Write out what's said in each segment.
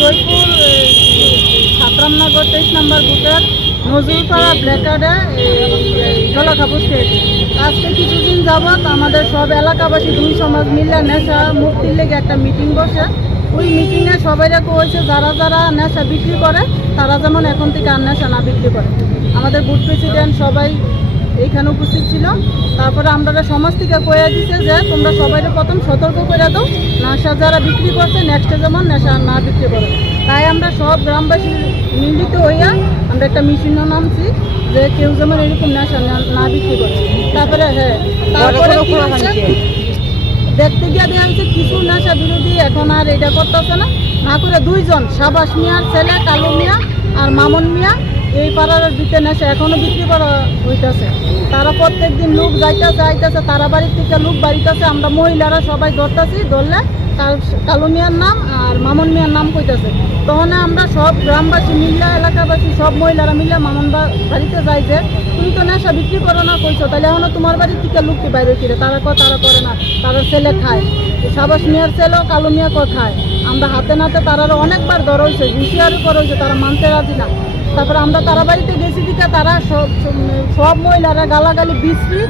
জয়পুর ছাত্রামনগর 23 নম্বর বুথের নজরুলপাড়া ব্ল্যাকার্ডে জলখা বসতে। আজকে কিছুদিন যাবৎ আমাদের সব এলাকাবাসী দুই সমাজ মিলে নেশা মুক্তির লেগে একটা মিটিং বসে। ওই মিটিংয়ে সবাইরা কইছে যারা যারা নেশা বিক্রি করে তারা যেমন এখন থেকে আর নেশা না বিক্রি করে। আমাদের বুথ প্রেসিডেন্ট সবাই এইখানে উপস্থিত ছিল। তারপরে আমরা সমাজ থেকে কয়ে দিছে যে তোমরা সবাই প্রথম সতর্ক করে দাও, নেশা যারা বিক্রি করছে নেক্সটে যেমন নেশা না বিক্রি করে। তাই আমরা সব গ্রামবাসী মিলিত হইয়া আমরা একটা মিশনও নামছি যে কেউ যেমন এরকম নেশা না বিক্রি করে। তারপরে তারপরে দেখতে গিয়ে দেখছে কিছু নেশা বিরোধী এখন আর এটা করতেছে না করে দুইজন সাবাস মিয়ার ছেলে কালু মিয়া আর মামুন মিয়া এই পাড়ার দিতে নেশা এখনো বিক্রি করা হইতেছে। তারা প্রত্যেক দিন লোক যাইতেছে তারা বাড়ির থেকে লোক বাড়িতেছে। আমরা মহিলারা সবাই ধরতেছি, ধরলে কালু মিয়ার নাম আর মামুন মিয়ার নাম কইতেছে। তখন আমরা সব গ্রামবাসী মিলে এলাকাবাসী সব মহিলারা মিলে মামুন বাড়িতে যাই যে তুমি তো নেশা বিক্রি করো না কইছো, তাহলে এখনো তোমার বাড়ির থেকে লোককে বাইরে কিনে তারা করে না, তারা ছেলে খায়। সাবাস মিয়ার ছেলেও কালু মিয়া খায়। আমরা হাতে নাতে তারারও অনেকবার ধরা হয়েছে, হুঁশিয়ারও করা হয়েছে, তারা মানতে রাজি না। তারপরে আমরা তারা বাড়িতে গেছি দিকে তারা সব মহিলারা গালাগালি বিশ্রী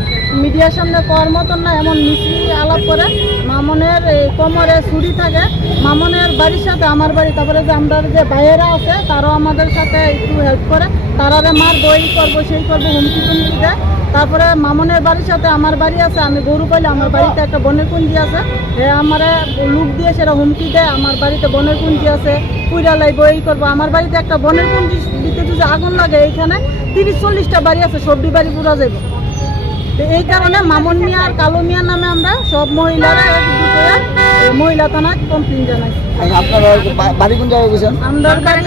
মিডিয়ার সামনে করার মতন না এমন মিশ্রি আলাপ করে। মামনের কোমরে ছুরি থাকে, মামনের বাড়ির সাথে আমার বাড়ি, তারপরে যে আমরা যে ভাইয়েরা আছে তারাও আমাদের সাথে একটু হেল্প করে। তারারে মার বই করবো সেই করবো হুমকি টুমকি দেয়। তারপরে মামনের বাড়ির সাথে আমার বাড়ি আছে, আমি গরু পাইলে আমার বাড়িতে একটা বনের কুঞ্জি আছে, আমার লুক দিয়ে সেটা হুমকি দেয়। আমার বাড়িতে বনের কুঞ্জি আছে, পুইরা লাইবো এই করবো। আমার বাড়িতে একটা বনের কুঞ্জি দিতে যদি আগুন লাগে এইখানে 30-40টা বাড়ি আছে, সবটি বাড়ি পুরা যাইব। তো এই কারণে মামুন মিয়া আর কালো মিয়ার নামে আমরা সব মহিলারা মহিলা থানায় কমপ্লেন জানাই। আপনার বাড়ি কোন জায়গায় গেছেন? আমাদের বাড়ি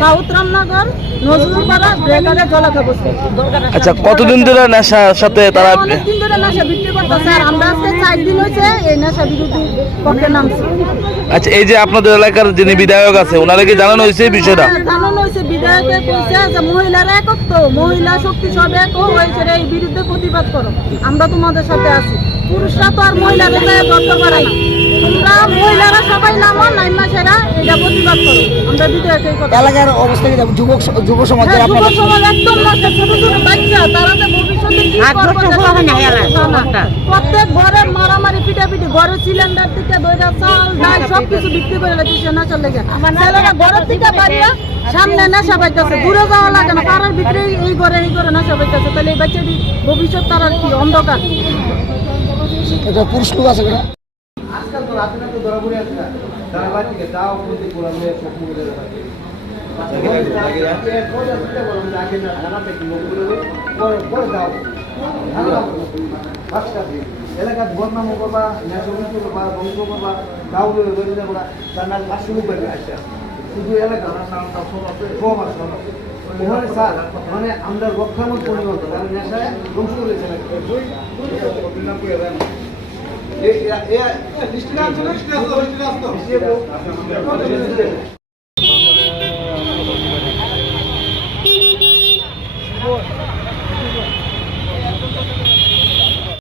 সাউথ রামনগর নজরুলপাড়া ব্রেকারে জলখা বসতে। আচ্ছা, কতদিন ধরে নেশার সাথে তারা? অনেকদিন ধরে নেশা বিক্রি করতেছে। আর আমরা আজকে 4 দিন হয়েছে এই নেশা বিরোধী পক্ষে নামছি। আচ্ছা, এই যে আপনাদের এলাকার যিনি বিধায়ক আছে ওনারা কি জানানো হয়েছে এই বিষয়টা? জানানো হয়েছে, বিধায়কে কইছে যে মহিলারা একক, তো মহিলা শক্তি সব এক হয়েছে, এই বিরুদ্ধে প্রতিবাদ করো, আমরা তোমাদের সাথে আছি। পুরুষরা তো আর মহিলাদের ধরতে পারে না, তোমরা মহিলারা সবাই নামো, নাইমা সেরা এটা প্রতিবাদ করো। আমরা বিধায়কে এলাকার অবস্থা কি যুব সমাজ যুব সমাজ একদম নষ্ট, ছোট ছোট বাচ্চা তারা যে ভবিষ্যতে কি করবে। প্রত্যেক ঘরে মারামারি পিটাপিটি, ঘরে সিলিন্ডার থেকে দইটা চাল ডাল সবকিছু বিক্রি করে রাখছে নেশার লেগে। ছেলেরা ঘরের থেকে বাড়িয়া সামনে নেশা পাইতেছে, দূরে যাওয়া লাগে না, পাড়ার ভিতরে এই ঘরে নেশা পাইতেছে। তাহলে এই বাচ্চাটি ভবিষ্যৎ তার কি অন্ধকার। পুরুষ লোক আছে কিনা? আজকাল তো রাতে রাতে ধরা পড়ে আছে না, তারা বাড়ি থেকে যাও প্রতি কোরআন নিয়ে সব মুখে ধরে রাখে। এলাকার বদনাম করবা, নেশা করবা, বংশ করবা, দাউরে বেরিয়ে যাবো তার নাম আর শুরু করবে। আচ্ছা, শুধু এলাকা সব আছে স্যার, মানে আমরা রক্ষামত পরিমাণ তারা নেশায় ধ্বংস করেছে নাকি।